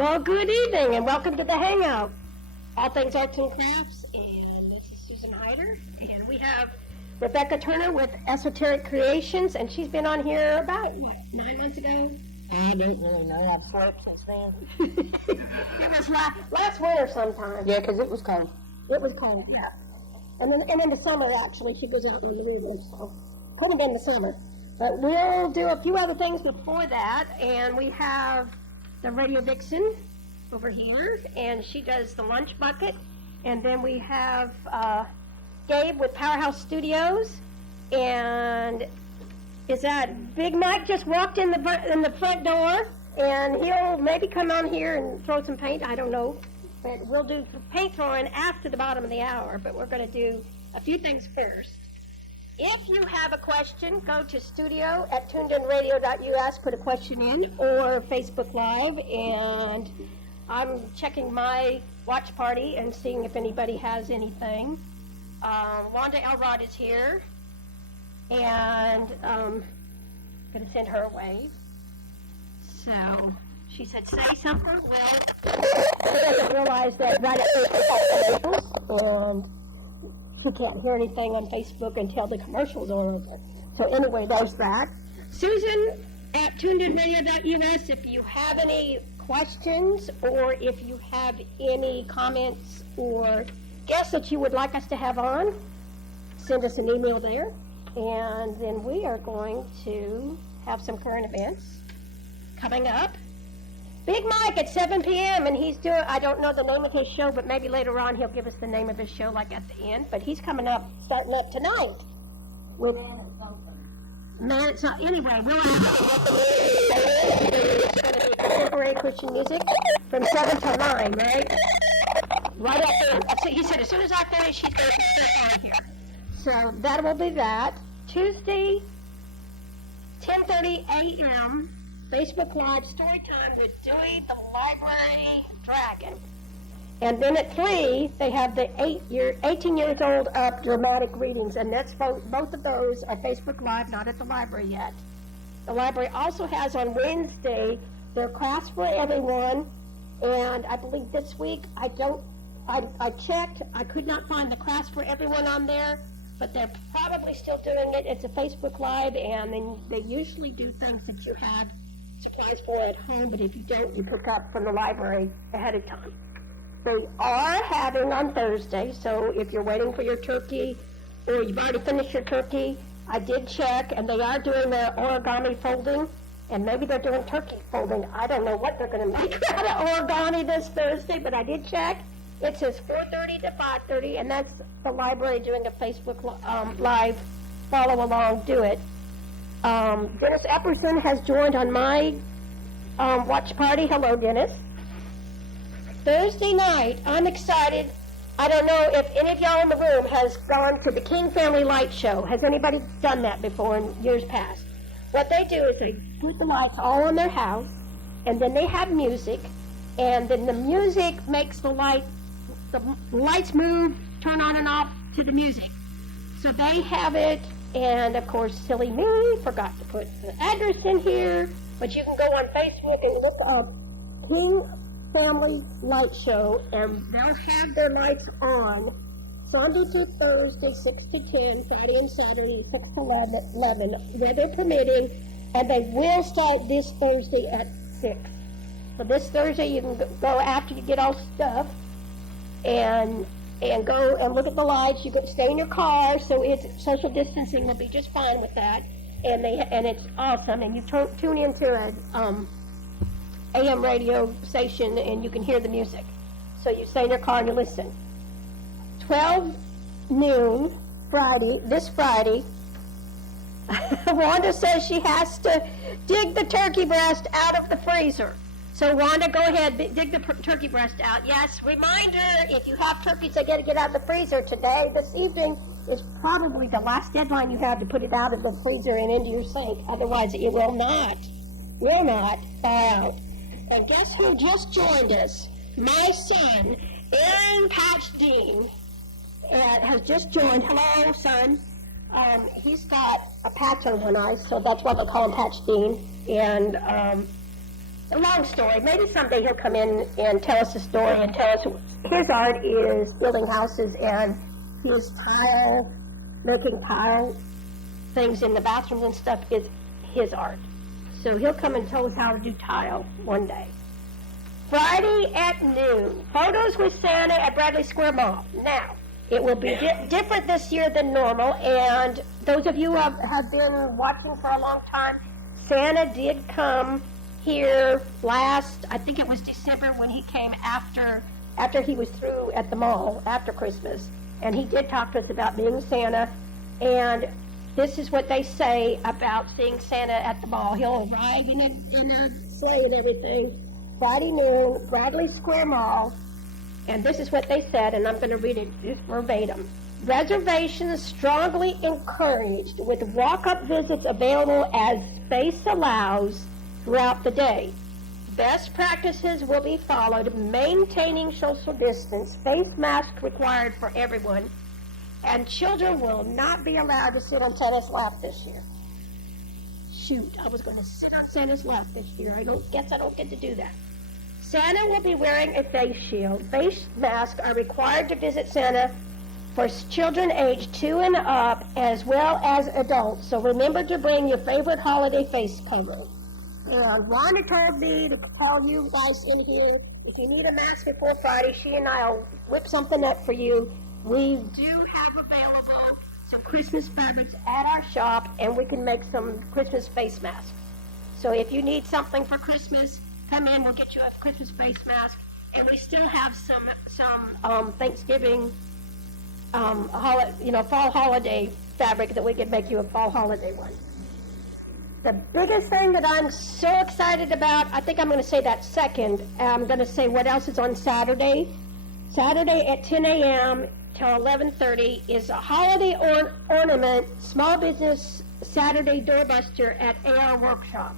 Well, good evening and welcome to the Hangout. All things arts and crafts, and this is Susan Hyder, and we have Rebecca Turner with Esoteric Creations, and she's been on here about, 9 months ago? I don't really know. I've slept since then. It was last winter sometime. Yeah, because it was cold. It was cold, yeah. And then in the summer, actually, she goes out on the river, so couldn't have been the summer. But we'll do a few other things before that, and we have the Radio Vixen over here, and she does the lunch bucket. And then we have Gabe with Powerhouse Studios, and is that Big Mike just walked in the front door, and he'll maybe come on here and throw some paint, I don't know. But we'll do paint throwing after the bottom of the hour, but we're going to do a few things first. If you have a question, go to studio@tunedinradio.us, put a question in, or Facebook Live, and I'm checking my watch party and seeing if anybody has anything. Wanda Elrod is here, and I'm going to send her a wave. So she said, say something. Well, she doesn't realize that right at Facebook, and she can't hear anything on Facebook until the commercials are over. So anyway, there's that. Susan at tunedinradio.us, if you have any questions or if you have any comments or guests that you would like us to have on, send us an email there. And then we are going to have some current events coming up. Big Mike at 7 p.m. and he's doing, I don't know the name of his show, but maybe later on he'll give us the name of his show like at the end. But he's coming up, starting up tonight with Man It's Not. Anyway, we'll have it's going to be contemporary Christian music from 7 to 9, right? Right up there. So he said as soon as I finish, he's going to start on here. So that will be that. Tuesday, 10:30 a.m. Facebook Live story time with Dewey the Library Dragon. And then at 3, they have the 18 years old up dramatic readings, and that's both of those are Facebook Live, not at the library yet. The library also has on Wednesday their class for everyone, and I believe this week, I checked, I could not find the class for everyone on there, but they're probably still doing it. It's a Facebook Live, and then they usually do things that you had supplies for at home, but if you don't, you pick up from the library ahead of time. They are having on Thursday, so if you're waiting for your turkey or you've already finished your turkey, I did check, and they are doing their origami folding, and maybe they're doing turkey folding. I don't know what they're going to make out of origami this Thursday, but I did check. It says 4:30 to 5:30, and that's the library doing a Facebook Live. Follow along, do it. Dennis Epperson has joined on my watch party. Hello, Dennis. Thursday night, I'm excited. I don't know if any of y'all in the room has gone to the King Family Light Show. Has anybody done that before in years past? What they do is they put the lights all on their house, and then they have music, and then the music makes the lights move, turn on and off to the music. So they have it. And, of course, silly me, forgot to put the address in here, but you can go on Facebook and look up King Family Light Show, and they'll have their lights on Sunday to Thursday, 6 to 10, Friday and Saturday, 6 to 11, weather permitting, and they will start this Thursday at 6. So this Thursday you can go after you get all stuffed, and go and look at the lights. You can stay in your car, so it's social distancing will be just fine with that. And it's awesome. And you tune into an AM radio station, and you can hear the music. So you stay in your car and you listen. 12 noon this Friday. Wanda says she has to dig the turkey breast out of the freezer. So, Wanda, go ahead, dig the turkey breast out. Yes, reminder, if you have turkeys that got to get out of the freezer today, this evening is probably the last deadline you have to put it out of the freezer and into your sink. Otherwise, it will not thaw out. And guess who just joined us? My son, Aaron Patch Dean, has just joined. Hello, son. He's got a patch on one eye, so that's why they call him Patch Dean. And a long story. Maybe someday he'll come in and tell us a story and tell us his art is building houses and his making tile things in the bathrooms and stuff is his art. So he'll come and tell us how to do tile one day. Friday at noon, photos with Santa at Bradley Square Mall. Now, it will be different this year than normal, and those of you who have been watching for a long time, Santa did come here last, I think it was December, when he came after he was through at the mall, after Christmas, and he did talk to us about being Santa, and this is what they say about seeing Santa at the mall. He'll arrive in a sleigh and everything, Friday noon, Bradley Square Mall, and this is what they said, and I'm going to read it just verbatim. Reservations strongly encouraged, with walk-up visits available as space allows throughout the day. Best practices will be followed, maintaining social distance, face mask required for everyone, and children will not be allowed to sit on Santa's lap this year. Shoot, I was going to sit on Santa's lap this year. I don't get to do that. Santa will be wearing a face shield. Face masks are required to visit Santa for children aged 2 and up, as well as adults. So remember to bring your favorite holiday face cover. Rhonda told me to call you guys in here. If you need a mask before Friday, she and I will whip something up for you. We do have available some Christmas fabrics at our shop, and we can make some Christmas face masks. So if you need something for Christmas, come in, we'll get you a Christmas face mask. And we still have some Thanksgiving, fall holiday fabric that we could make you a fall holiday one. The biggest thing that I'm so excited about, I think I'm going to say that second. I'm going to say what else is on Saturday. Saturday at 10 a.m. till 11:30 is a holiday ornament small business Saturday doorbuster at AR Workshop.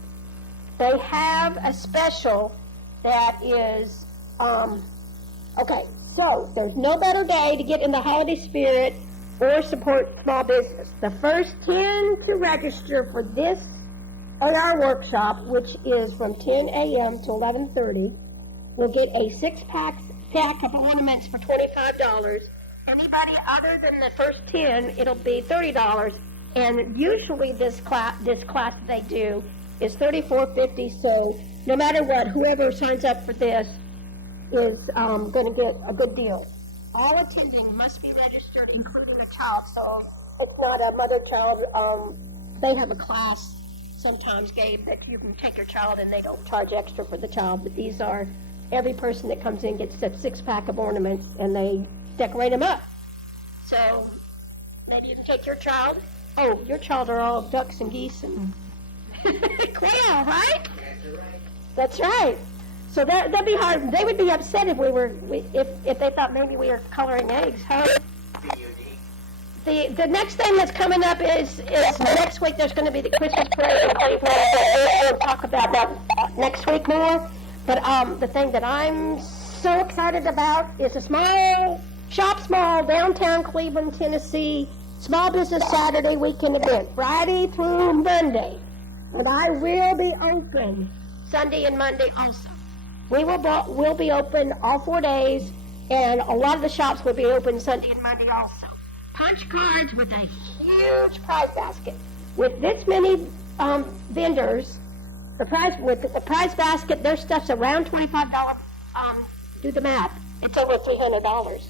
They have a special that is, okay, so there's no better day to get in the holiday spirit or support small business. The first 10 to register for this AR Workshop, which is from 10 a.m. to 11:30, will get a 6-pack of ornaments for $25. Anybody other than the first 10, it'll be $30. And usually this class they do is $34.50. So no matter what, whoever signs up for this is going to get a good deal. All attending must be registered, including a child. So it's not a mother-child. They have a class sometimes, Gabe, that you can take your child and they don't charge extra for the child. But these are, every person that comes in gets that 6-pack of ornaments and they decorate them up. So maybe you can take your child. Oh, your child are all ducks and geese and quail, right? That's right. So that'd be hard. They would be upset if if they thought maybe we were coloring eggs, huh? The next thing that's coming up is next week. There's going to be the Christmas parade. We'll talk about that next week more. But the thing that I'm so excited about is a Shop Small downtown Cleveland, Tennessee Small Business Saturday weekend event, Friday through Monday. And I will be open Sunday and Monday also. We'll be open all 4 days, and a lot of the shops will be open Sunday and Monday also. Punch cards with a huge prize basket. With this many vendors, the prize basket, their stuff's around $25. Do the math. It's over $300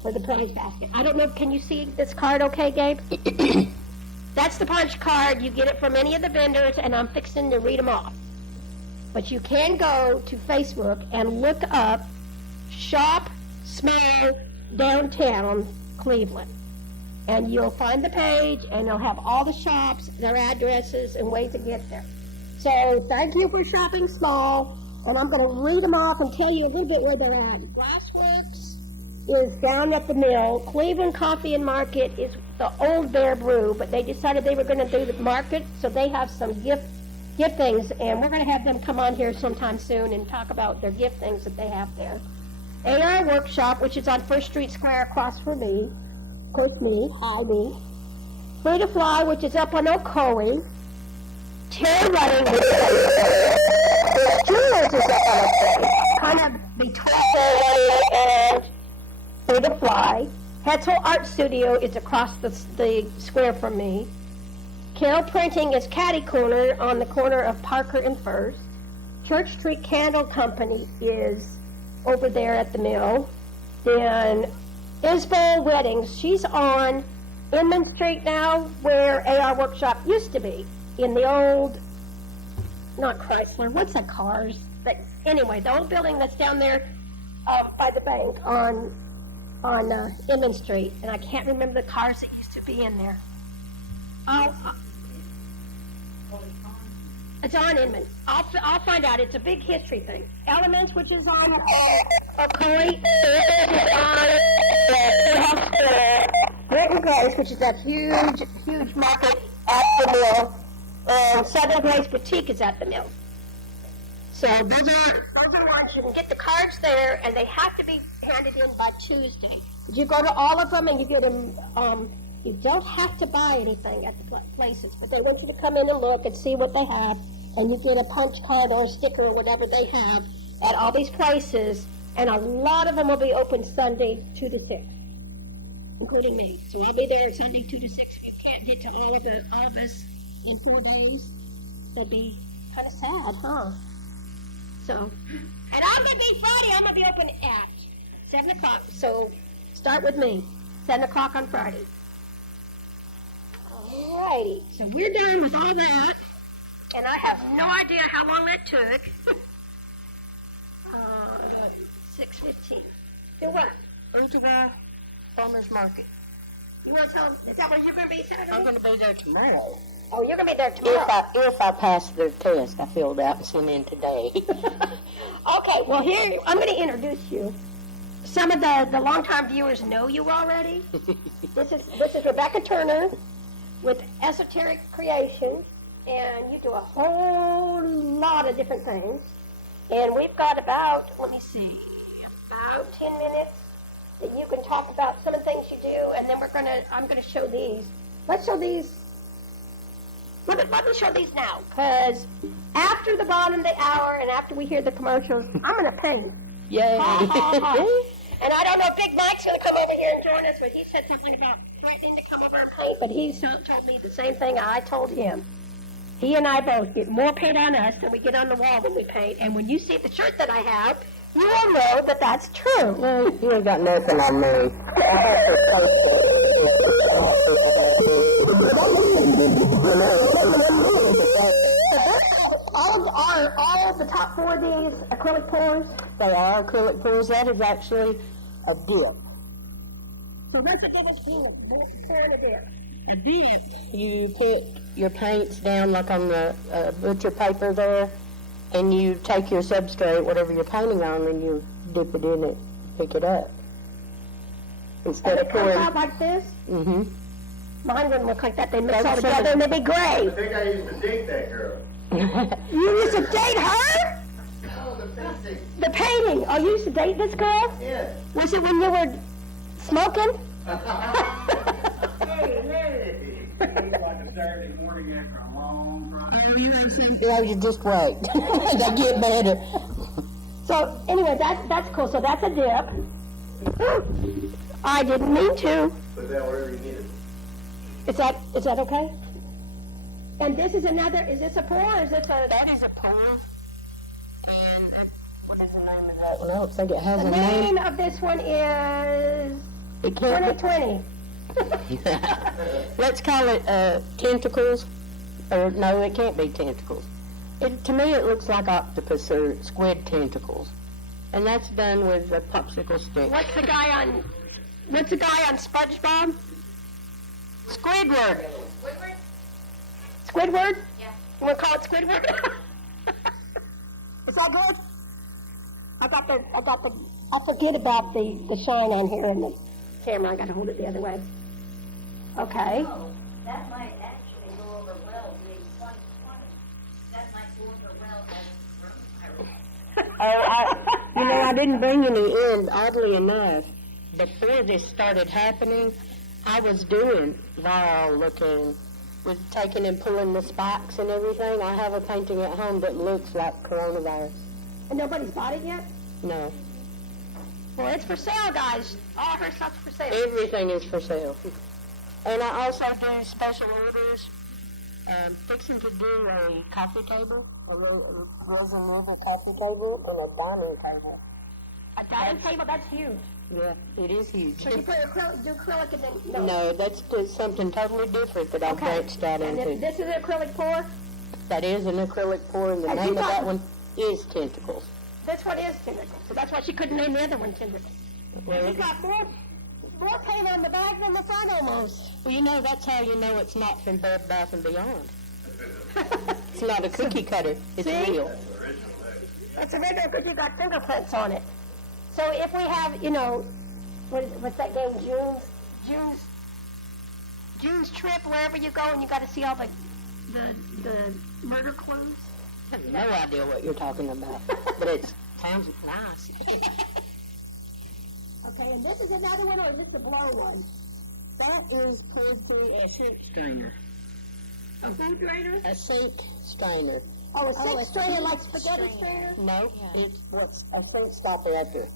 for the prize basket. I don't know, can you see this card okay, Gabe? That's the punch card. You get it from any of the vendors, and I'm fixing to read them off. But you can go to Facebook and look up Shop Small Downtown Cleveland. And you'll find the page, and it'll have all the shops, their addresses, and ways to get there. So thank you for shopping small, and I'm going to read them off and tell you a little bit where they're at. Glassworks is down at the mill. Cleveland Coffee and Market is the Old Bear Brew, but they decided they were going to do the market, so they have some gift things, and we're going to have them come on here sometime soon and talk about their gift things that they have there. AR Workshop, which is on First Street Square across from me. Of course, hi me. Free to Fly, which is up on Ocoee. Terror Running, there's 2 Art Studio is across the square from me. Carol Printing is catty corner on the corner of Parker and First. Church Street Candle Company is over there at the mill. Then Isabel Weddings, she's on Inman Street now, where AR Workshop used to be, in the old, not Chrysler, what's that cars? Anyway, the old building that's down there by the bank on Inman Street, and I can't remember the cars that used to be in there. It's on Inman. I'll find out. It's a big history thing. Elements, which is on Ocoee, Britain Place, which is that huge market at the mill, and Southern Grace Boutique is at the mill. So those are ones. You can get the cards there, and they have to be handed in by Tuesday. You go to all of them, and you get them. You don't have to buy anything at the places, but they want you to come in and look and see what they have, and you get a punch card or a sticker or whatever they have at all these places, and a lot of them will be open Sunday 2 to 6, including me. So I'll be there Sunday 2 to 6. If you can't get to all of us in 4 days, it'll be kind of sad, huh? So, and I'm going to be Friday. I'm going to be open at 7 o'clock. So start with me, 7 o'clock on Friday. Alrighty, so we're done with all that, and I have no idea how long that took. 6:15. Do what? Urtava Farmers Market. You want to tell them, is that where you're going to be Saturday? I'm going to be there tomorrow. Oh, you're going to be there tomorrow. If I pass the test I filled out and sent in today. Okay, well here, I'm going to introduce you. Some of the longtime viewers know you already. This is Rebecca Turner with Esoteric Creations, and you do a whole lot of different things. And we've got about 10 minutes that you can talk about some of the things you do, and then I'm gonna show these. Let's show these. Let me show these now, because after the bottom of the hour and after we hear the commercials, I'm gonna paint. Yay! Ha, ha, ha. And I don't know if Big Mike's going to come over here and join us, but he said something about threatening to come over and paint, but he told me the same thing I told him. He and I both get more paint on us than we get on the wall when we paint, and when you see the shirt that I have, you will know that that's true. No, you ain't got nothing on me. All of the top 4 of these acrylic pours. They are acrylic pours. That is actually a dip. So that's the biggest thing that's pouring a dip. A dip. You put your paints down like on the butcher paper there, and you take your substrate, whatever you're painting on, and you dip it in it, pick it up. Instead of It comes pouring. out like this. Mm-hmm. Mine wouldn't look like that. They mix all together and they'd be gray. I think I used to date that girl. You used to date her? Oh, the painting. The painting. Oh, you used to date this girl? Yes. Was it when you were smoking? Hey. It's like a Saturday morning after a long drive. Yeah, you just wait. They get better. So anyway, that's cool. So that's a dip. I didn't mean to. Put that wherever you need it. Is that okay? And this is another. Is this a pour? Or is this a? That is a pour. And what is the name of that one? I don't think it has The a name name. of this one is It can't 2020. be. Let's call it tentacles. Or no, it can't be tentacles. To me, it looks like octopus or squid tentacles. And that's done with a popsicle stick. What's the guy on SpongeBob? Squidward. Squidward? Yeah. You want to call it Squidward? Is that good? I forget about the shine on here in the camera. I got to hold it the other way. Okay. Oh, that might actually go over well with 2020. That might go over well as I didn't bring any in. Oddly enough, before this started happening, I was doing viral looking, with taking and pulling the spikes and everything. I have a painting at home that looks like coronavirus. And nobody's bought it yet? No. Well, it's for sale, guys. All her stuff's for sale. Everything is for sale. And I also do special orders. Fixing to do a coffee table, a Rose and Louisville coffee table, and a dining table. A dining table, that's huge. Yeah, it is huge. So you put acrylic, do acrylic and then, No, that's just something totally different that I've branched out And into. then this is an acrylic pour. That is an acrylic pour, and the Has name she of that got- one is Tentacles. This one is Tentacle. So that's why she couldn't name the other one Tentacle. Well, She's got more paint on the back than the front almost. well, you know, that's how you know it's not from Bed Bath & Beyond. It's not a cookie cutter. It's See? real. It's original because you got fingerprints on it. So if we have, you know, what's that game, June's trip, wherever you go and you got to see all the murder clues. I have no idea what you're talking about, but it sounds nice. Okay, and this is another one, or is this the blow one? That is poultry a sink strainer. A food drainer? A sink strainer. Oh, a sink strainer like spaghetti strainer? No, it's what's a sink stopper after.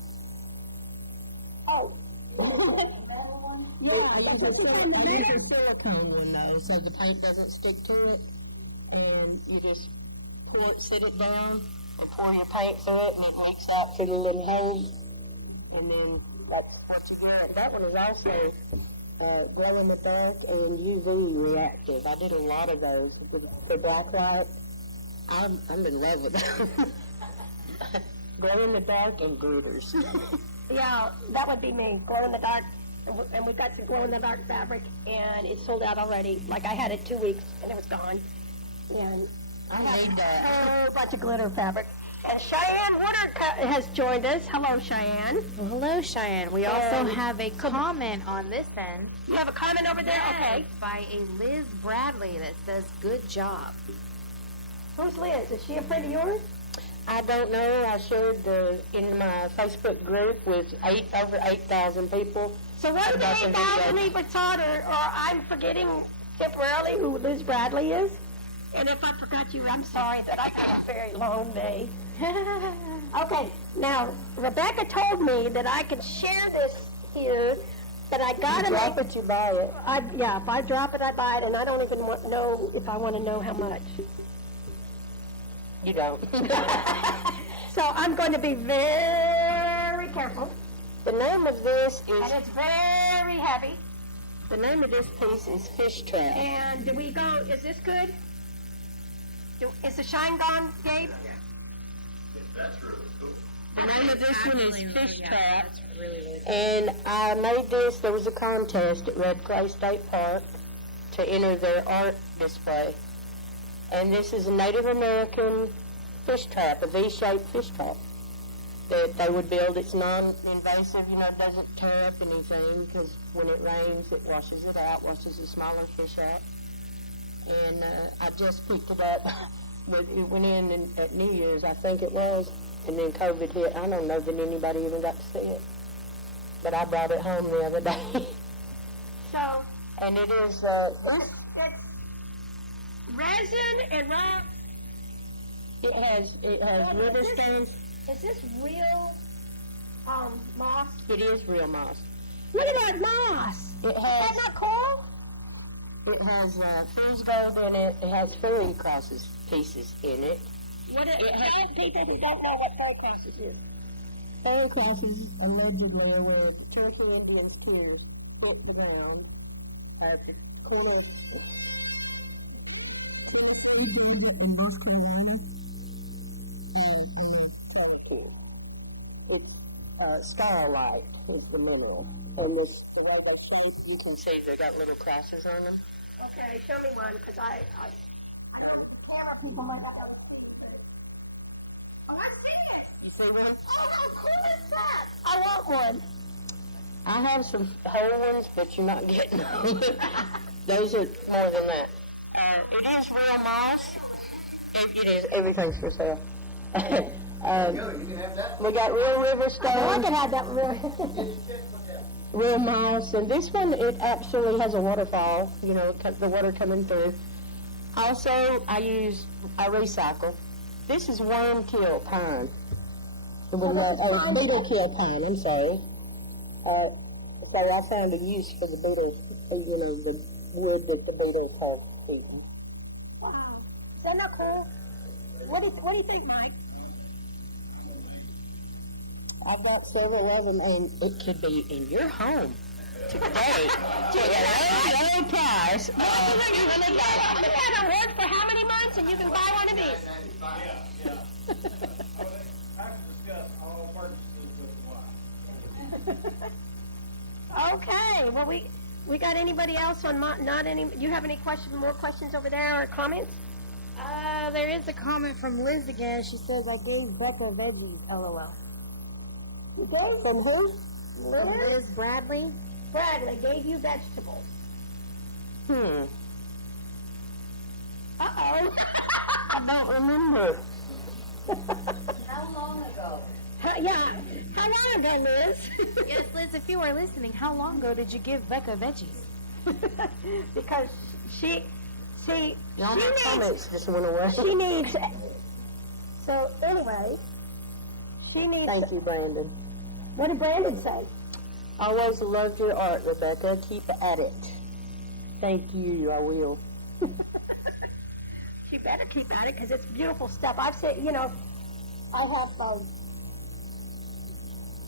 Oh. Yeah, I use a silicone one though, so the paint doesn't stick to it. And you just pour it, sit it down, and pour your paint through it, and it leaks out through the little holes. And then that's what you get. That one is also glow in the dark and UV reactive. I did a lot of those for black light. I'm in love with them. Glow in the dark and girders. Yeah, that would be me, glow in the dark. And we got the glow in the dark fabric, and it's sold out already. Like I had it 2 weeks, and it was gone. And I made a that. whole bunch of glitter fabric. And Cheyenne Woodard has joined us. Hello, Cheyenne. Well, hello, Cheyenne. We also Um, have a comment on this end. You have a comment over there? Okay. It's by a Liz Bradley that says, "Good job." Who's Liz? Is she a friend of yours? I don't know. I shared in my Facebook group with over 8,000 people. So what are the About the 8,000 video. people taught her, or I'm forgetting temporarily who Liz Bradley is? And if I forgot you, I'm sorry that I had a very long day. Okay, now, Rebecca told me that I could share this here, but I gotta Drop make... it, you buy it. Yeah, if I drop it, I buy it, and I don't even know if I want to know how much. You don't. So I'm going to be very careful, The name of this and is, it's very heavy. the name of this piece is Fish Trap. And do we go, is this good? Is the shine gone, Gabe? The name of this one is Actually, Fish yeah, Trap. that's really, really cool. And I made this, there was a contest at Red Clay State Park to enter their art display. And this is a Native American fish trap, a V-shaped fish trap that they would build. It's non-invasive, you know, it doesn't tear up anything because when it rains, it washes it out, washes the smaller fish out. And I just picked it up, but it went in at New Year's, I think it was, and then COVID hit. I don't know that anybody even got to see it, but I brought it home the other day. So, And it is, it's resin and rock. it has river stones. Is this real, moss? It is real moss. Look at that moss! It Is that has, not cool? it has fool's gold in it. It has fairy crosses pieces in it. What it, people who don't know what fairy crosses is. Fairy crosses allegedly are where the Cherokee Indians' tears hit the ground at the corner of starlight is the mineral. And this, the way they shape, you can see they got little crosses on them. Okay, show me one, because I camera people might not know. Oh, that's it! You see one? Oh, how cool is that? I want one. I have some whole ones, but you're not getting them. Those are more than that. It is real moss. It is. Everything's for sale. We got real river I stone, can have that one. real moss, and this one, it actually has a waterfall, you know, the water coming through. Also, I recycle. This is worm kill pine. It was this is fine. beetle kill pine, I'm sorry. So I found a use for the beetles, you know, the wood that the beetles have eaten. Wow. Is that not cool? What do you think, Mike? I've got several of them, and it could be in your home today for a low, low price. You've had a work for how many months and you can buy one of these? I can discuss all purchases with the wife. Okay, well, we got anybody else on not any, do you have any more questions over there or comments? There is a comment from Liz again. She says, I gave Becca veggies, LOL. You gave from who? From Liz Bradley. Bradley gave you vegetables. Uh-oh. I don't remember. How long ago? Yeah, how long ago, Liz? Yes, Liz, if you were listening, how long ago did you give Becca veggies? Because she All my needs, comments just went away. she needs, so anyway, she needs, Thank you, Brandon. what did Brandon say? Always loved your art, Rebecca. Keep at it. Thank you, I will. She better keep at it because it's beautiful stuff. I've said, you know, I have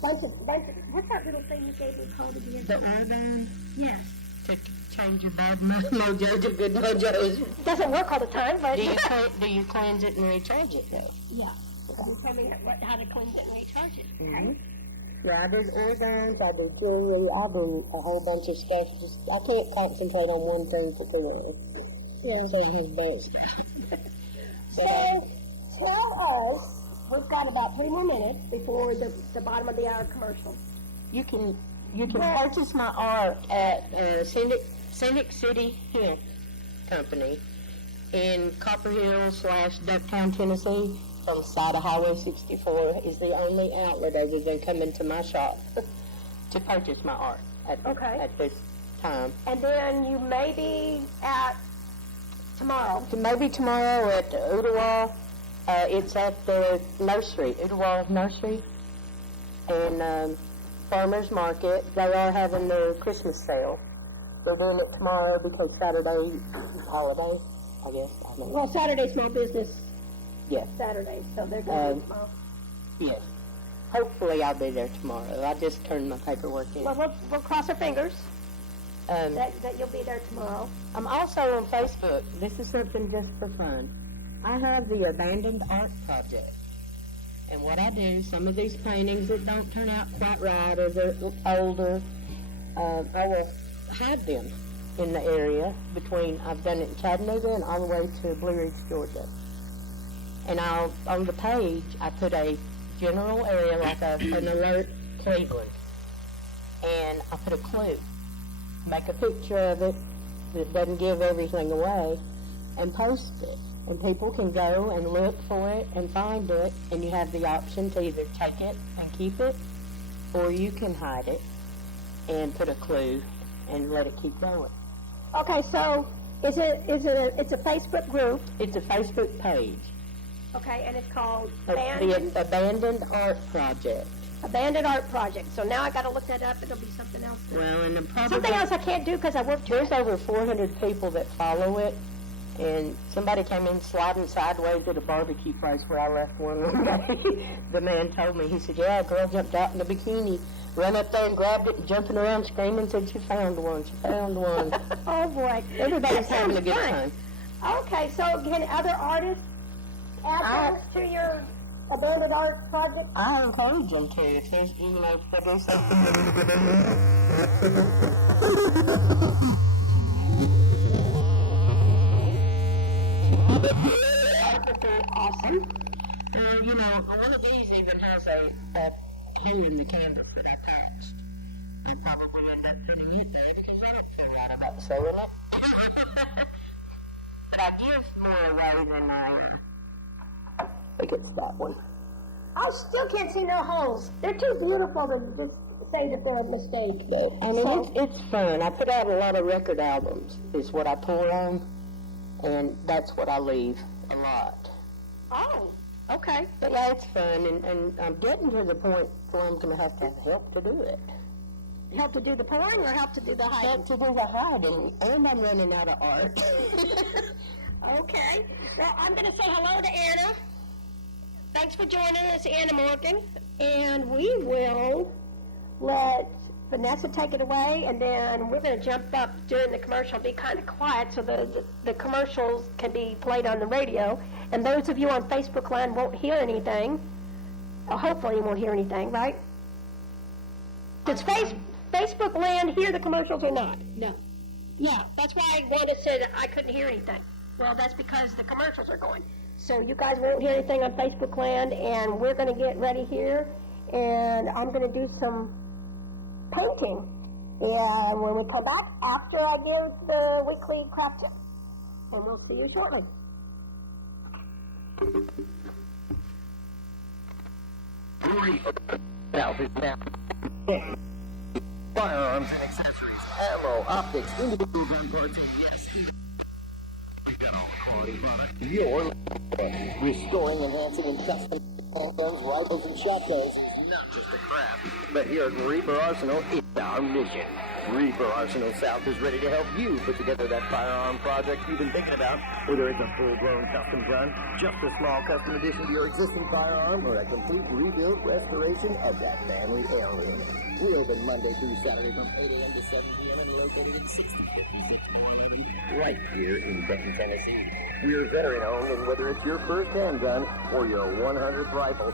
bunch of, what's that little thing you gave me called again? The Ordine Yes. to change your bad mojo to good mojos. Doesn't work all the time, but. Do you cleanse it and recharge it though? Yeah. You tell me how to cleanse it and recharge it. Mm-hmm. Yeah, I do Ordines, I do jewelry, I do a whole bunch of stuff. Just I can't concentrate on one thing for too long. Yeah, so I have both. So, tell us, we've got about 3 more minutes before the bottom of the hour commercial. You can purchase my art at Scenic City Hill Company in Copper Hill / Ducktown, Tennessee. On the side of Highway 64 is the only outlet over there coming to my shop to purchase my art at this time. And then you may be at tomorrow. So maybe tomorrow at Ottawa, it's at the nursery, Ottawa Nursery, and Farmers Market. They are having their Christmas sale. They're doing it tomorrow because Saturday is holiday, I guess. I don't know. Well, Saturday small business Yes, Saturday, so they're going to tomorrow. yes. Hopefully I'll be there tomorrow. I just turned my paperwork in. Well, we'll cross our fingers Um, that you'll be there tomorrow. I'm also on Facebook. This is something just for fun. I have the Abandoned Art Project. And what I do, some of these paintings that don't turn out quite right or they're older, I will hide them in the area between, I've done it in Chattanooga and all the way to Blue Ridge, Georgia. And on the page, I put a general area like an alert Cleveland. And I put a clue. Make a picture of it that doesn't give everything away and post it. And people can go and look for it and find it, and you have the option to either take it and keep it, or you can hide it and put a clue and let it keep going. Okay, so it's a Facebook group, It's a Facebook page. okay, and it's called The Abandoned Art Project. Abandoned Art Project. So now I got to look that up. It'll be something else. Well, and Something else I can't do because I work too There's over 400 people that follow it, and somebody came in sliding sideways at a barbecue place where I left one day. The man told me, he said, yeah, a girl jumped out in a bikini, ran up there and grabbed it, and jumping around screaming, said, she found one, she found one. Oh boy, Everybody's That having a sounds good fun. time. Okay, so can other artists add things to your Abandoned Art Project? I encourage them to, if there's, you know, if they do something. Awesome. You know, one of these even has a clue in the canvas that I patched. I probably end up putting it there because I don't feel right about selling it. But I give more away than I think it's that one. I still can't see no holes. They're too beautiful to just say that they're a mistake. I mean, it's fun. I put out a lot of record albums, is what I pour on, and that's what I leave a lot. Oh, Okay. But yeah, it's fun, and I'm getting to the point where I'm going to have help to do it. Help to do the pouring or help to do the hiding? Help to do the hiding, and I'm running out of art. Okay. Well, I'm going to say hello to Anna. Thanks for joining us, Anna Morgan. And we will let Vanessa take it away, and then we're going to jump up during the commercial, be kind of quiet so the commercials can be played on the radio. And those of you on Facebook Live won't hear anything. Hopefully you won't hear anything, right? Does Facebook Land hear the commercials or not? No. Yeah, that's why Wanda said I couldn't hear anything. Well, that's because the commercials are going. So you guys won't hear anything on Facebook Land, and we're going to get ready here, and I'm going to do some painting. And when we come back, after I give the weekly craft tip, and we'll see you shortly. South is now. Firearms and accessories, ammo, optics, individual gun parts, and yes, even we've got all quality products. Your restoring, enhancing, and custom handguns, rifles, and shotguns is not just a craft, but here at Reaper Arsenal, it's our mission. Reaper Arsenal South is ready to help you put together that firearm project you've been thinking about, whether it's a full-blown custom gun, just a small custom addition to your existing firearm, or a complete rebuild restoration of that family heirloom. We open Monday through Saturday from 8 a.m. to 7 p.m. and located at 6050 right here in Benton, Tennessee. We're veteran-owned, and whether it's your first handgun or your 100th rifle,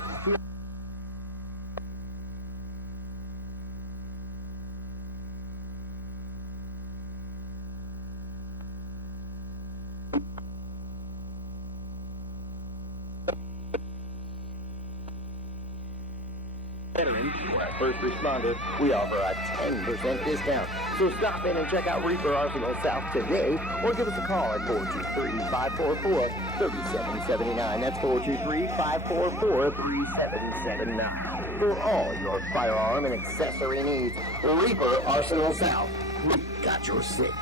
veteran or a first responder, we offer a 10% discount. So stop in and check out Reaper Arsenal South today, or give us a call at 423-544-3779. That's 423-544-3779. For all your firearm and accessory needs, Reaper Arsenal South. We got your six.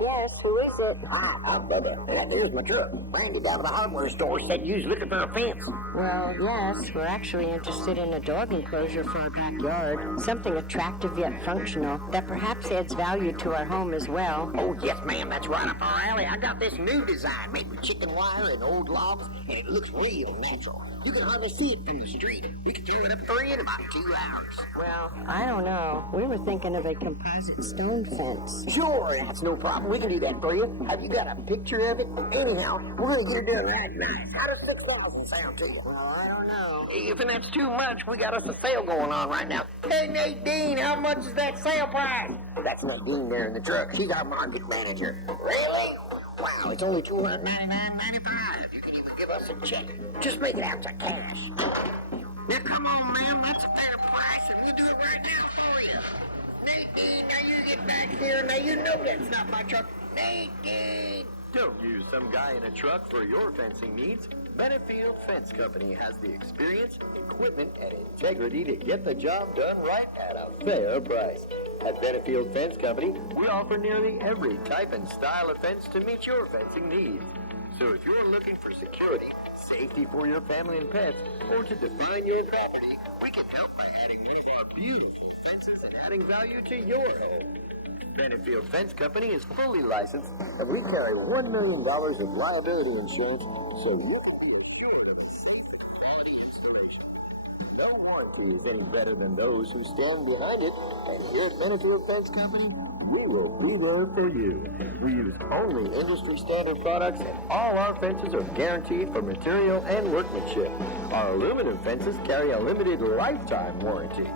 Yes, who is it? Hi, I'm Bubba. There's my truck. Randy down at the hardware store said you was looking for a fence. Well, yes, we're actually interested in a dog enclosure for our backyard. Something attractive yet functional that perhaps adds value to our home as well. Oh, yes, ma'am. That's right up our alley. I got this new design made with chicken wire and old logs, and it looks real natural. You can hardly see it from the street. We can throw it up for you in about 2 hours. Well, I don't know. We were thinking of a composite stone fence. Sure, that's no problem. We can do that for you. Have you got a picture of it? Anyhow, we're going to get it done right nice. How does 6,000 sound to you? Well, I don't know. If that's too much, we got us a sale going on right now. Hey, Nadine, how much is that sale price? That's Nadine there in the truck. She's our market manager. Really? Wow, it's only $299.95. You can even give us a check. Just make it out to cash. Now, come on, ma'am. That's a fair price, and we'll do it right now for you. Nadine, now you get back here. Now, you know that's not my truck. Nadine! Don't use some guy in a truck for your fencing needs. Benefield Fence Company has the experience, equipment, and integrity to get the job done right at a fair price. At Benefield Fence Company, we offer nearly every type and style of fence to meet your fencing needs. So if you're looking for security, safety for your family and pets, or to define your property, we can help by adding one of our beautiful fences and adding value to your home. Benefield Fence Company is fully licensed, And we carry $1 million of liability insurance, so you can be assured of a safe and quality installation. No warranty is any better than those who stand behind it, and here at Benefield Fence Company, we will be there for you. We use only industry standard products, and all our fences are guaranteed for material and workmanship. Our aluminum fences carry a limited lifetime warranty.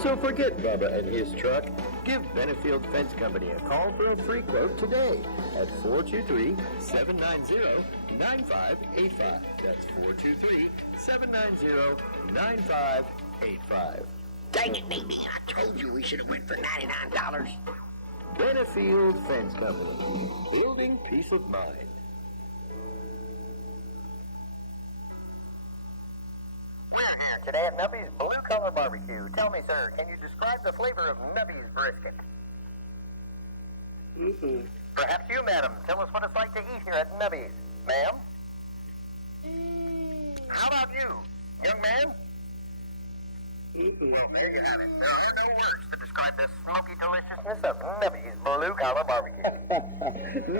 So forget Bubba and his truck. Give Benefield Fence Company a call for a free quote today at 423-790-9585. That's 423-790-9585. Dang it, Nadine, I told you we should have went for $99. Benefield Fence Company, building peace of mind. We're here today at Nuppy's Blue Collar Collar Barbecue. Tell me, sir, can you describe the flavor of Nubby's brisket? Perhaps you, madam. Tell us what it's like to eat here at Nubby's. Ma'am? How about you, young man? Well, there you have it. There are no words to describe the smoky deliciousness of Nubby's Blue Collar Barbecue.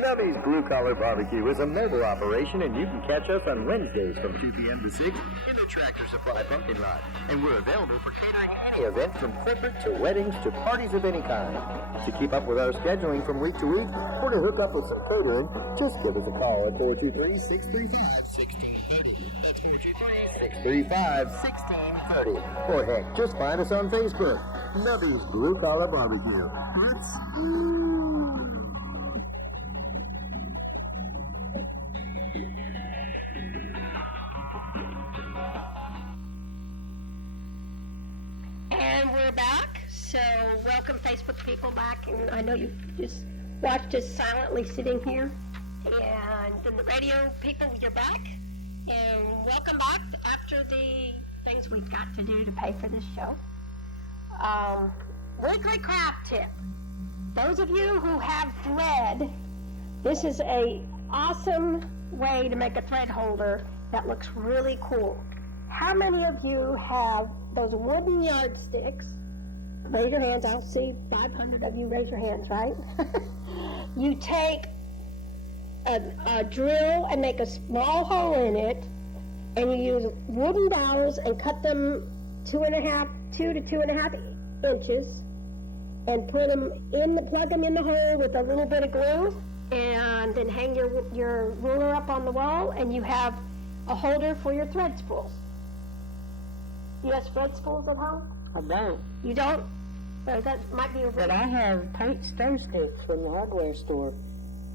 Nubby's Blue Collar Barbecue is a mobile operation, and you can catch us on Wednesdays from 2 p.m. to 6 in the Tractor Supply parking lot. And we're available for catering any event from corporate to weddings to parties of any kind. To keep up with our scheduling from week to week or to hook up with some catering, just give us a call at 423-635-1630. That's 423-635-1630. Or heck, just find us on Facebook. Nubby's Blue Collar Barbecue. And we're back. So welcome, Facebook people, back. And I know you just watched us silently sitting here. And then the radio people, you're back. And welcome back after the things we've got to do to pay for this show. Weekly craft tip. Those of you who have thread, this is a awesome way to make a thread holder that looks really cool. How many of you have those wooden yardsticks? Raise your hands. I'll see 500 of you raise your hands, right? You take a drill and make a small hole in it, and you use wooden dowels and cut them 2 to 2.5 inches, and plug them in the hole with a little bit of glue, and then hang your ruler up on the wall, and you have a holder for your thread spools. You have thread spools at home? I don't. You don't? Well, that might be a But I have paint stir sticks from the hardware store.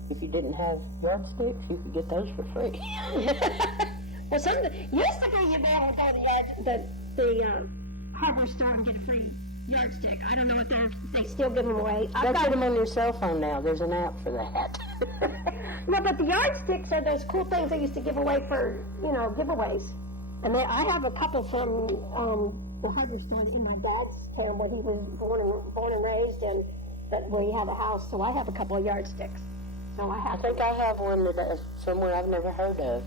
If you didn't have yardsticks, you could get those for free. Well, used to go you there and go to the hardware store and get a free yardstick. I don't know if they still give them away. They put them on your cell phone now. There's an app for that. No, but the yardsticks are those cool things they used to give away for, giveaways. And I have a couple from the hardware store in my dad's town where he was born and raised, and where he had a house. So I have a couple of yardsticks. So I think I have one that somewhere I've never heard of.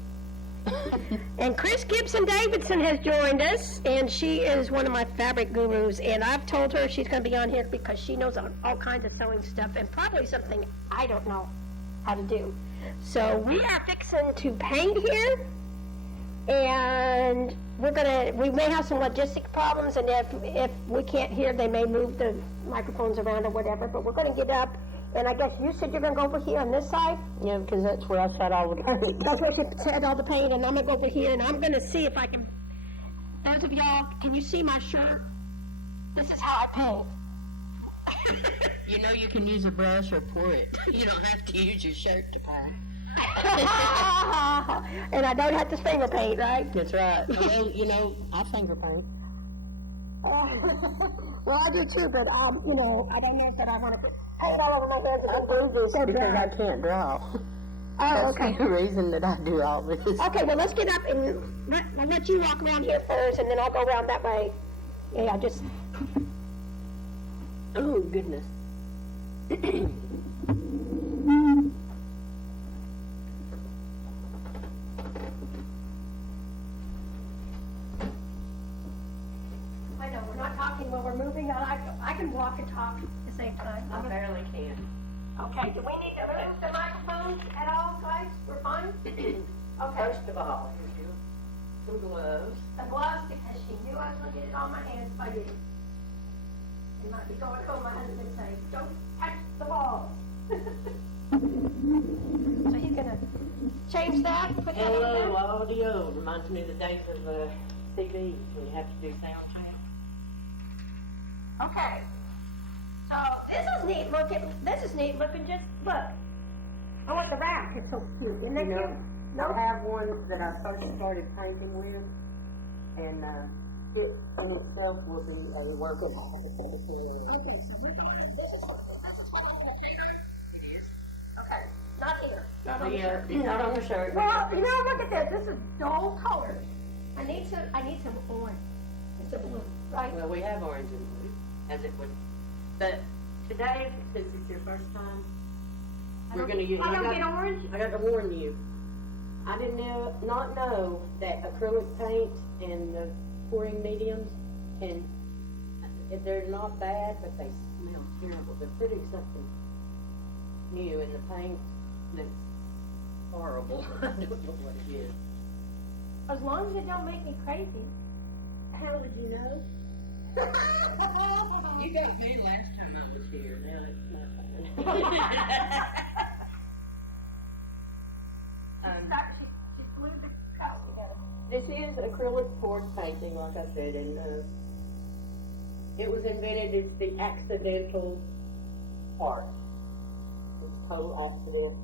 And Chris Gibson Davidson has joined us, and she is one of my fabric gurus, and I've told her she's going to be on here because she knows all kinds of sewing stuff and probably something I don't know how to do. So we are fixing to paint here, and we may have some logistic problems, and if we can't hear, they may move the microphones around or whatever, but we're going to get up. And I guess you said you're going to go over here on this side? Yeah, because that's where I set all the paint. Okay, she said all the paint, and I'm going to go over here, and I'm going to see if I can... Those of y'all, can you see my shirt? This is how I paint. You know you can use a brush or pour it. You don't have to use your shirt to paint. And I don't have to finger paint, right? That's right. Well, I finger paint. Well, I do too, but, I don't know that I want to paint all over my hands. I do this because I can't draw. Oh, okay. That's the reason that I do all this. Okay, well, let's get up and I'll let you walk around here first, and then I'll go around that way. Yeah, just... Oh, goodness. I know, we're not talking while we're moving. I can walk and talk at the same time. I barely can. Okay, do we need to lift the microphones at all, guys? We're fine? Okay. First of all, here's some gloves. The gloves, because she knew I was going to get it on my hands if I didn't. You might be going home, my husband would say, don't touch the balls. So he's going to change that, put that in Hello, there? audio. Reminds me of the days of TV when you have to do sound check. Okay. So this is neat looking. Just look. I want the wrap. It's so cute. Isn't that cute? I have one that I first started painting with, and it in itself will be a work of art. Okay, so we're going. This is what I'm going to paint on. It is. Okay, not here. Not on the shirt. Not on the shirt. Well, look at this. This is dull colors. I need some orange. It's a blue. right? Well, we have orange and blue, as it would, but today, since it's your first time, we're gonna use. I don't get orange? I got to warn you. I not know that acrylic paint and the pouring mediums they're not bad, but they smell terrible. They're putting something new in the paint that's horrible. I don't know what it is. As long as it don't make me crazy. How would you know? You got me last time I was here. Now it's my time. She glued the cup together. This is acrylic poured painting, like I said, and it was invented. It's the accidental part. It's total accident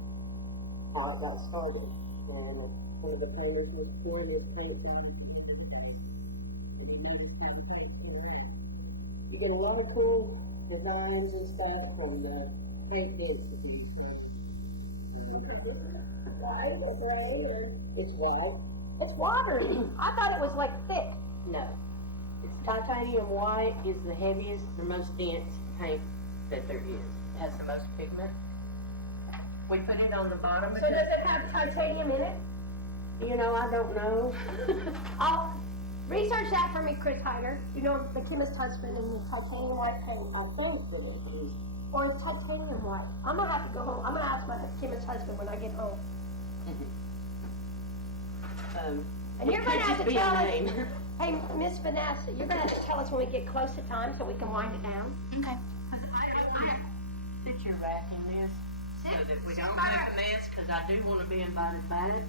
how it got started. And one of the painters was pouring his paint down at the end of the day. And he knew this kind of paint came around. You get a lot of cool designs and stuff from the paint density. It's white. It's watery. I thought it was like thick. No. It's titanium white is the heaviest, the most dense paint that there is. It has the most pigment. We put it on the bottom. So does it have titanium in it? You know, I don't know. I'll research that for me, Chris Hyder. You know the chemist husband and the titanium white paint. I think that it is. Or it's titanium white. I'm gonna have to go home. I'm gonna ask my chemist husband when I get home. And you're gonna have to tell us. Hey, Miss Vanessa, you're gonna have to tell us when we get close to time so we can wind it down. Okay. Sit your rack in this so that we don't have a mess, because I do want to be invited back.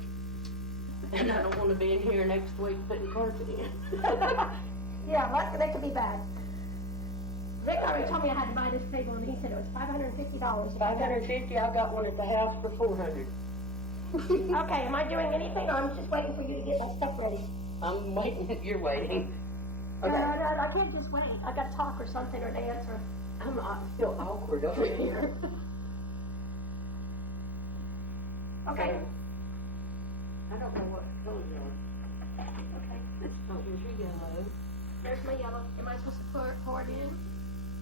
And I don't want to be in here next week putting carpet in. Yeah, that could be bad. Rick already told me I had to buy this table, and he said it was $550. $550, I got one at the house for $400. Okay, am I doing anything, or I'm just waiting for you to get my stuff ready? I'm waiting, you're waiting. No, Okay. I can't just wait. I gotta talk or something, or dance, or... I feel awkward over here. Okay. I don't know what color you're. Okay. Oh, here's your yellow. There's my yellow. Am I supposed to pour it in?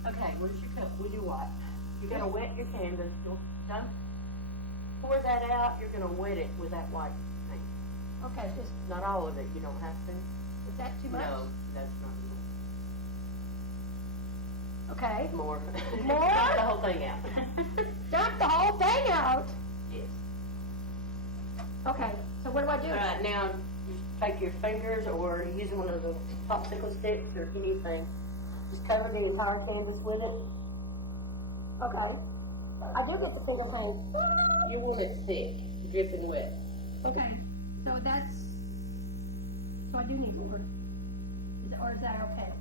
Okay, where's your cup? With your white. You're gonna wet your canvas. Don't pour that out. You're gonna wet it with that white paint. Okay, just, Not all of it. You don't have to. is that too much? No, that's not Okay. more. More? Dump the whole thing out. Dump the whole thing out. Yes. Okay, so what do I do? All right, now you take your fingers or use one of the popsicle sticks or anything. Just cover the entire canvas with it. Okay. I do get the finger paint. You want it thick, dripping wet. Okay, so that's, so I do need more. Or is that okay?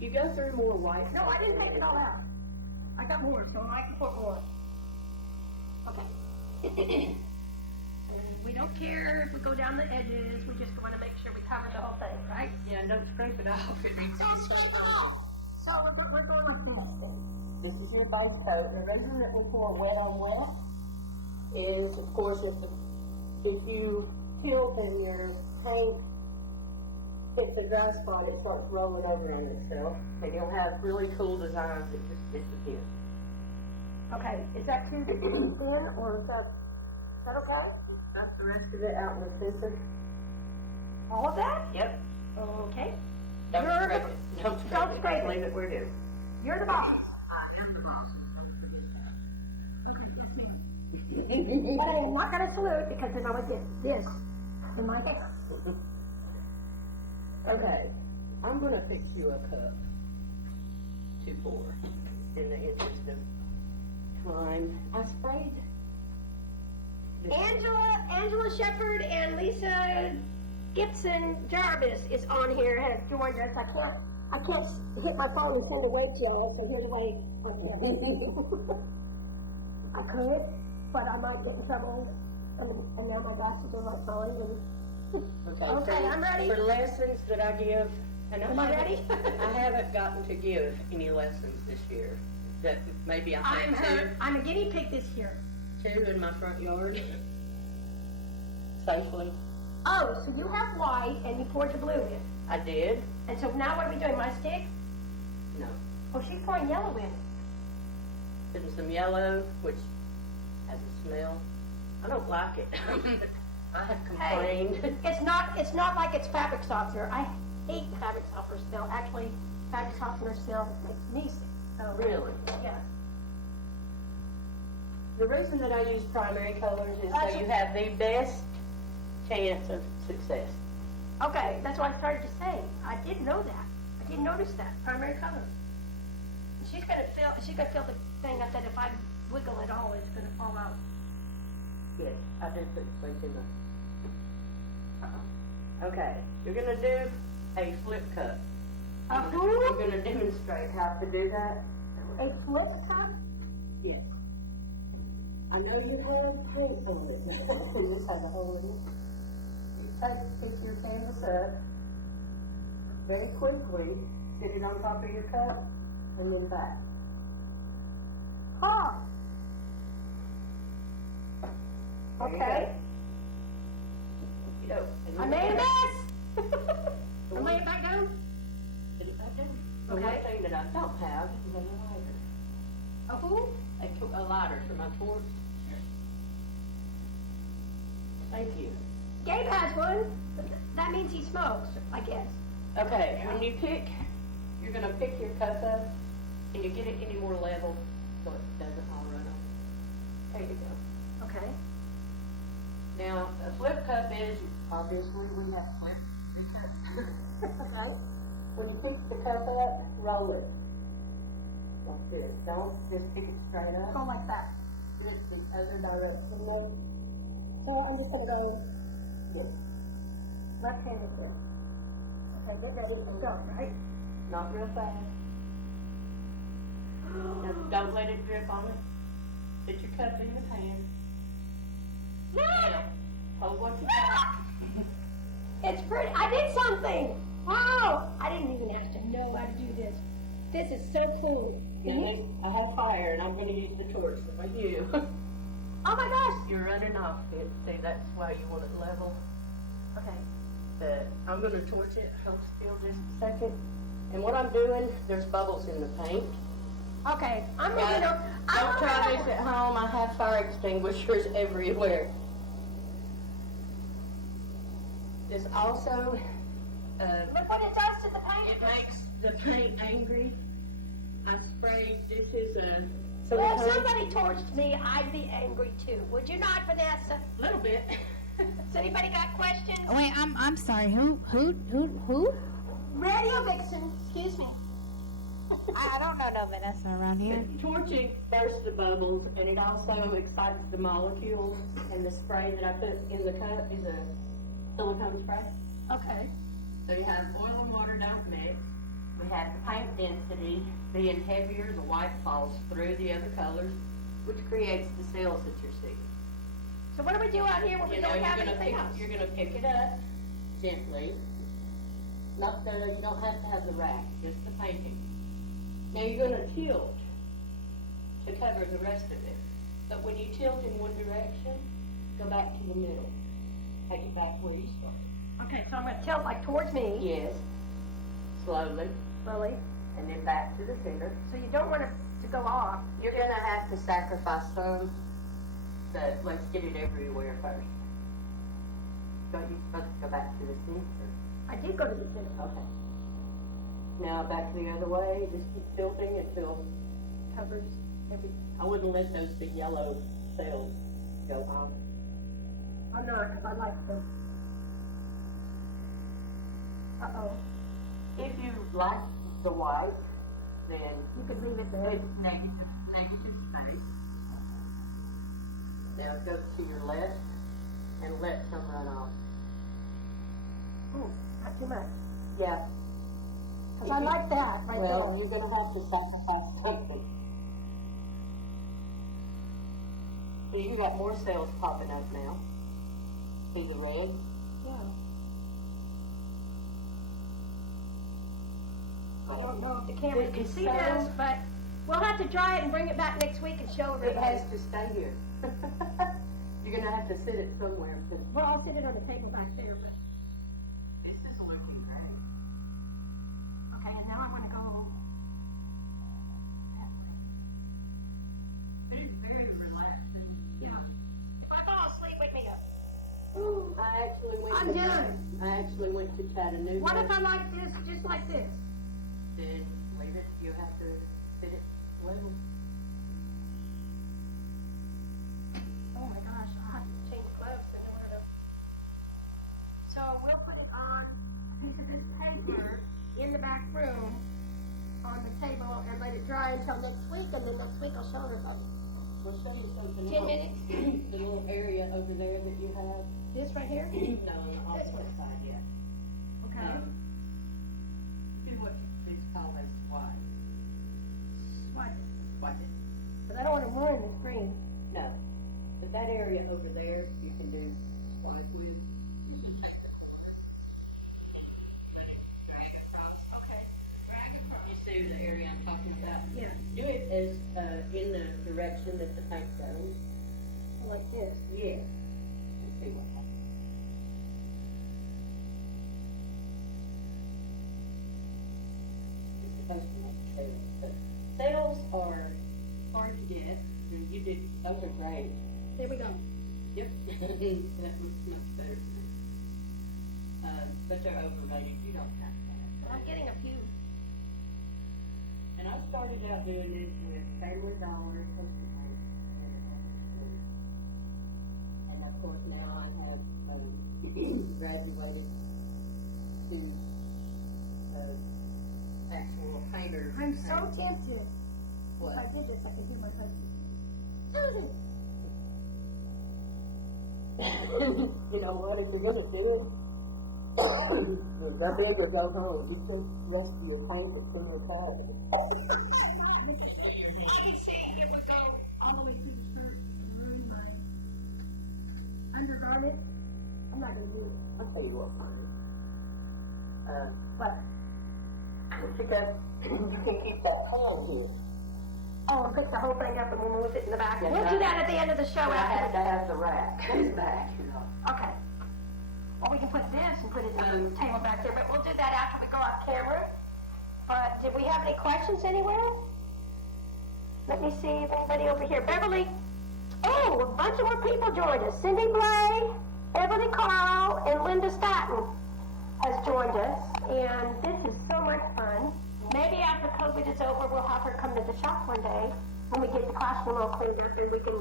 You go through more white. No, I didn't take it all out. I got more, so I can put more. Okay. We don't care if we go down the edges, we just want to make sure we cover the whole thing, right? Yeah, and don't scrape it off. It needs to be Scrape it off. So what's going on? This is your base coat. The reason that we pour wet on wet is, of course, if you tilt and your paint hits a dry spot, it starts rolling over on itself, and you'll have really cool designs that just disappear. Okay, is that too thin, or is that okay? Got the rest of it out in the center. All of that? Yep. Okay. Don't You're scrape the- it. Don't Don't scrape it. Leave it where it is. You're the boss. I am the boss. But I am not gonna salute because then I would get this in my hand. Okay, I'm gonna fix you a cup to pour in the interest of time. I sprayed this. Angela Shepherd and Lisa Gibson Jarvis is on here, has joined us. I can't hit my phone and send a wave to y'all, so here's a wave. I could, but I might get in trouble, and now my glasses are not on. Okay, I'm ready. For lessons that I give, and Am I ready? I haven't gotten to give any lessons this year. That maybe I have I'm a guinea pig this year. two in my front yard safely. Oh, so you have white and you poured the blue in. I did? And so now what are we doing, my stick? No. Oh, she's pouring yellow in it. Putting some yellow, which has a smell. I don't like it. I have complained. It's not like it's fabric softener. I hate fabric softener smell. Actually, fabric softener smell makes me sick. So, Really? yeah. The reason that I use primary colors is That's- so you have the best chance of success. Okay, that's what I started to say. I didn't know that. I didn't notice that. Primary color. She's gonna feel the thing. I said if I wiggle it all, it's gonna fall out. Yes, I did put sleep in the. Okay, you're gonna do a flip cup. I'm gonna demonstrate how to do that. A flip cup? Yes. I know you have paint on it. This has a hole in it. You pick your canvas up very quickly, sit it on top of your cup, and then back. Huh. There you Okay. go. I made a mess. I lay it back down. Put it back down. The Okay. one thing that I don't have is a lighter. A who? A lighter for my torch. Thank you. Gabe has one. That means he smokes, I guess. Okay, when you pick, you're gonna pick your cup up, and you get it any more level, so it doesn't all run off. There you go. Okay. Now, a flip cup is, obviously, we have flip cups. Okay. When you pick the cup up, roll it. Like this. Don't just pick it straight up. Go like that. Put it the other direction though. So I'm just gonna go Yes. left-handed here. Okay, get ready to go, right? Not real fast. Now, don't let it drip on it. Put your cup in your hand. Now, hold what you got. It's pretty. I did something. Wow. I didn't even have to know how to do this. This is so cool. I have fire, and I'm going to use the torch for you. Oh my gosh. You're running off it. See, that's why you want it level. Okay. But I'm going to torch it. Hold still just a second. And what I'm doing, there's bubbles in the paint. Okay. I'm moving Right. on. Don't try this at home. I have fire extinguishers everywhere. This also, Look what it does to the paint. it makes the paint angry. I sprayed, this is a Well, if silicone. somebody torched me, I'd be angry too. Would you not, Vanessa? A little bit. Has anybody got questions? Wait, I'm sorry. Who? Radio Vixen, excuse me. I don't know no Vanessa around here. Torching bursts the bubbles, and it also excites the molecules. And the spray that I put in the cup is a silicone spray. Okay. So you have oil and water don't mix. We have the paint density being heavier, the white falls through the other colors, which creates the cells that you're seeing. So what do we do out here when we You know, don't have anything else? you're gonna pick it up gently. Not the, you don't have to have the rack, just the painting. Now you're gonna tilt to cover the rest of it. But when you tilt in one direction, go back to the middle. Take it back where you started. Okay, so I'm going to tilt like towards me. Yes. Slowly, Slowly. and then back to the center. So you don't want it to go off. You're gonna have to sacrifice some, but let's get it everywhere first. Don't you supposed to go back to the center? I did go to the center. Okay. Now back the other way, just keep tilting until Covers everything. I wouldn't let those big yellow cells go on. I'm not, because I like them. Uh-oh. If you like the white, then You could leave it there. it's negative space. Now go to your left and let some run off. Ooh, not too much. Yeah. Because I like that right Well, there. you're gonna have to sacrifice something. You got more cells popping up now. See the red? Yeah. I don't know if the camera can It's see so- this, but we'll have to dry it and bring it back next week and show It everybody. has to stay here. You're gonna have to sit it somewhere, 'cause Well, I'll sit it on the table back there, but. This is looking great. Okay, and now I'm gonna go. It is very relaxing. Yeah. If I fall asleep, wake me up. I'm done. I actually went to Chattanooga. What if I like this, just like this? Then leave it, you have to sit it level. Oh my gosh, I'll have to change clothes in order to. So we'll put it on a piece of this paper in the back room on the table and let it dry until next week, and then next week I'll show everybody. We'll show you something. 10 minutes? The little area over there that you have. This right here? No, on the opposite side, yeah. Okay. Do what is called a swipe. Swipe it. Swipe it. But I don't want to ruin the screen. No. But that area over there, you can do swipe with. You see the area I'm talking about? Yeah. Do it as, in the direction that the paint goes. Like this. Yeah. And see what happens. It's supposed to make sales, but sales are hard to get. And you did, those are great. There we go. Yep. That looks much better. But they're overrated. You don't have that. I'm getting a few. And I started out doing this with Family Dollar, Poster Paint, and of course now I have graduated to actual painter. I'm so tempted. What? If I did this, I could hear my husband. Susan! You know what? If you're gonna do it, that big or go home. You take the rest of your paint and put your car. I can see it would go all the way through the shirt and ruin my undergarment. I'm not gonna do it. I'll tell you what, fine. But, Because you can keep that pan here. oh, and pick the whole thing up and we'll move it in the back. Yes, We'll I- do that at the end of the show I have after. to have the rack back, you know. Okay. Or we can put this and put it on the table back there, but we'll do that after we go off camera. But did we have any questions anywhere? Let me see if anybody over here. Beverly. Oh, a bunch of more people joined us. Cindy Blay, Beverly Carl, and Linda Staton has joined us. And this is so much fun. Maybe after COVID is over, we'll have her come to the shop one day when we get the classroom all cleaned up and we can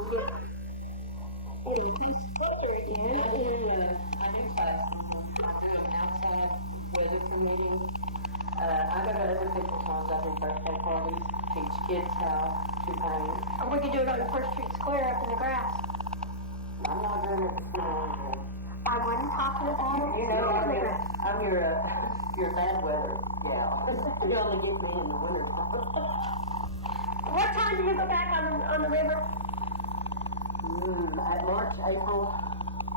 get things together again. I do classes. I do an outside weather permitting. I go to other people's homes. I do birthday parties, teach kids how to paint. Or we could do it on the First Street Square up in the grass. I'm not doing it for fun. I wasn't talking about it. You know, I'm your bad weather gal. You only get me in the winter. What time do you go back on the river? At March, April,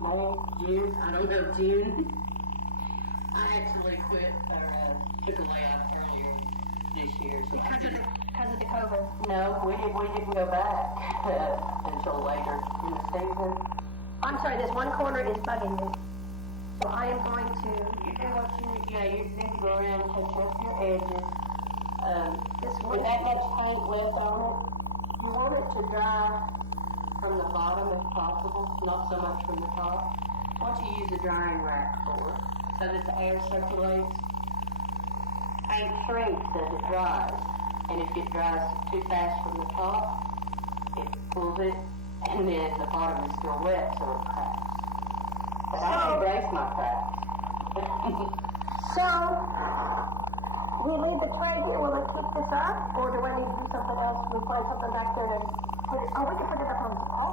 May, June. I don't know, June. I actually quit or took a layoff earlier this year. So Because of the COVID. no, we didn't go back until later in the season. I'm sorry, this one corner is bugging me. So I am going to, You do what you need to go around and touch up your edges. this With one, that much paint left on it, you want it to dry from the bottom if possible, not so much from the top. What you use a drying rack for, so that the air circulates. Paint shrinks as it dries, and if it dries too fast from the top, it pulls it, and then the bottom is still wet, so it cracks. But I embrace my cracks. so, we leave the tray here, will it keep this up? Or do I need to do something else? We find something back there to put it, oh, we can put it up on the wall.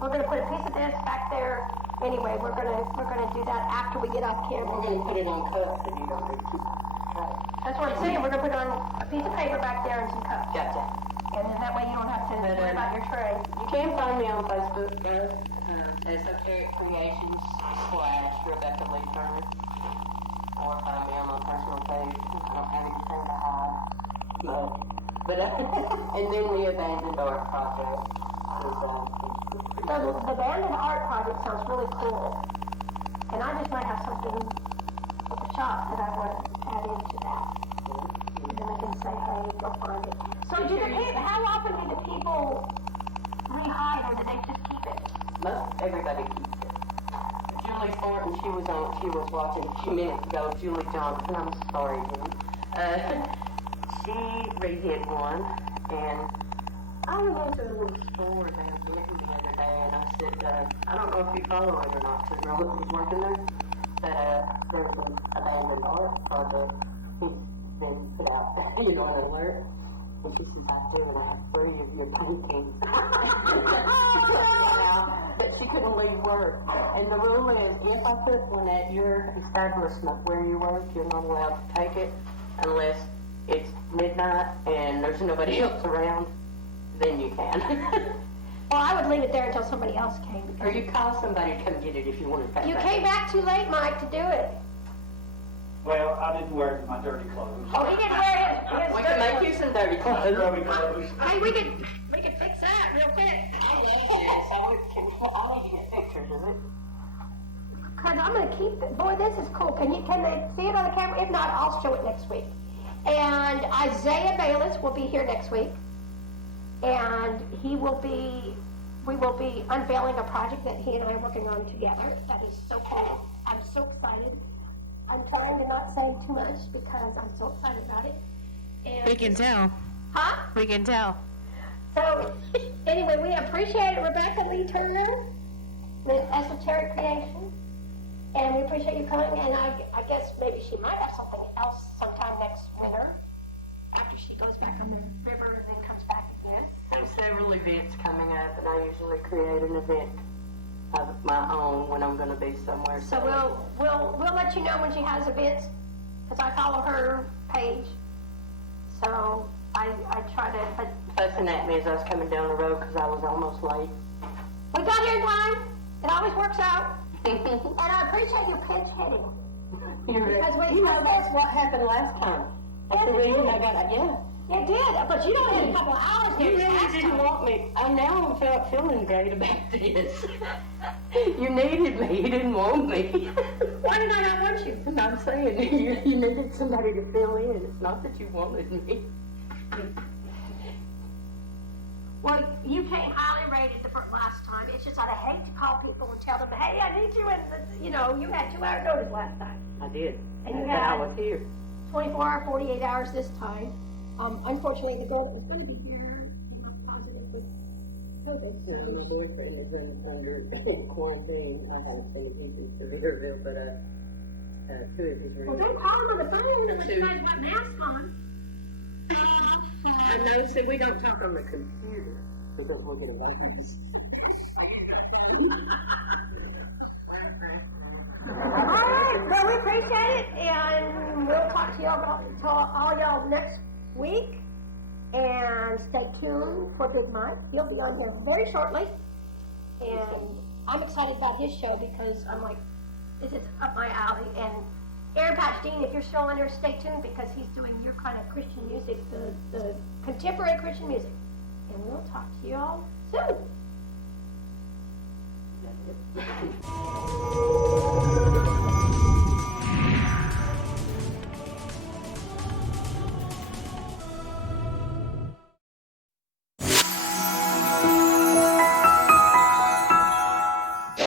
We're gonna put a piece of this back there. Anyway, we're gonna do that after we get off We're camera. gonna put it on cups, and you don't need to keep it. Right. That's what I'm saying, we're gonna put on a piece of paper back there and some cups. Gotcha. And then that way you don't have to worry about your tray. You can find me on Facebook, guys. Esoteric Creations / Rebecca Lee Turner. Or find me on my personal page. I don't have anything to hide. No. But, and then the Abandoned Art Project. The abandoned art project sounds really cool. And I just might have something at the shop that I want to add into that. And then I can say, hey, go find it. So do the people, how often do the people rehide, or do they just keep it? Most everybody keeps it. Julie Thornton, she was watching a few minutes ago. Julie Johnson, I'm sorry, Julie. She redid one, and I went to a little store down the other day, and I said, I don't know if you follow it or not, because Robert was working there, but there's an abandoned art project. He's been put out, an alert. And she says, dude, I have 3 of your paintings. But she couldn't leave work. And the rule is, if I put one at your establishment where you work, you're not allowed to take it unless it's midnight and there's nobody else around, then you can. Well, I would leave it there until somebody else came. Or you call somebody to come get it if you want to take it. You came back too late, Mike, to do it. Well, I didn't wear my dirty clothes. Oh, he didn't wear his We can make you some dirty clothes. Dirty clothes. Hey, we can fix that real quick. I love this. I need to get pictures of it. Cause I'm gonna keep it. Boy, this is cool. Can they see it on the camera? If not, I'll show it next week. And Isaiah Bayless will be here next week. And we will be unveiling a project that he and I are working on together. That is so cool. I'm so excited. I'm trying to not say too much because I'm so excited about it. And We can tell. Huh? We can tell. So, anyway, we appreciate Rebecca Lee Turner with Esoteric Creations. And we appreciate you coming, and I guess maybe she might have something else sometime next winter after she goes back on the river and then comes back again. There's several events coming up, and I usually create an event of my own when I'm going to be somewhere. So we'll let you know when she has events, because I follow her page. So I try to, but Fussing at me as I was coming down the road because I was almost late. we got here in time. It always works out. And I appreciate you pinch hitting. Because we That's what happened last time. That's Yeah, the it reason did. I got it. Yeah. You did, but you only had a couple of hours You here really last didn't time. want me. I now am feeling great about this. You needed me. You didn't want me. Why did I not want you? And I'm saying you needed somebody to fill in. It's not that you wanted me. Well, you came highly rated the last time. It's just that I hate to call people and tell them, hey, I need you, and you had 2 hours notice last time. I did. And you I had- was here. 24 or 48 hours this time. Unfortunately, the girl that was going to be here came up positive with COVID. Yeah, my So boyfriend is under quarantine. I haven't seen if he's in Severeville, but 2 of his well, rooms. don't call him on the phone unless you guys have masks on. I know, see, we don't talk on the computer. Because we'll get away from this. Alright, well, we appreciate it, and we'll talk to all y'all next week. And stay tuned for Big Mike. He'll be on here very shortly. And I'm excited about his show because I'm like, this is up my alley. And Aaron Patchdeen, if you're still in there, stay tuned because he's doing your kind of Christian music, the contemporary Christian music. And we'll talk to you all soon.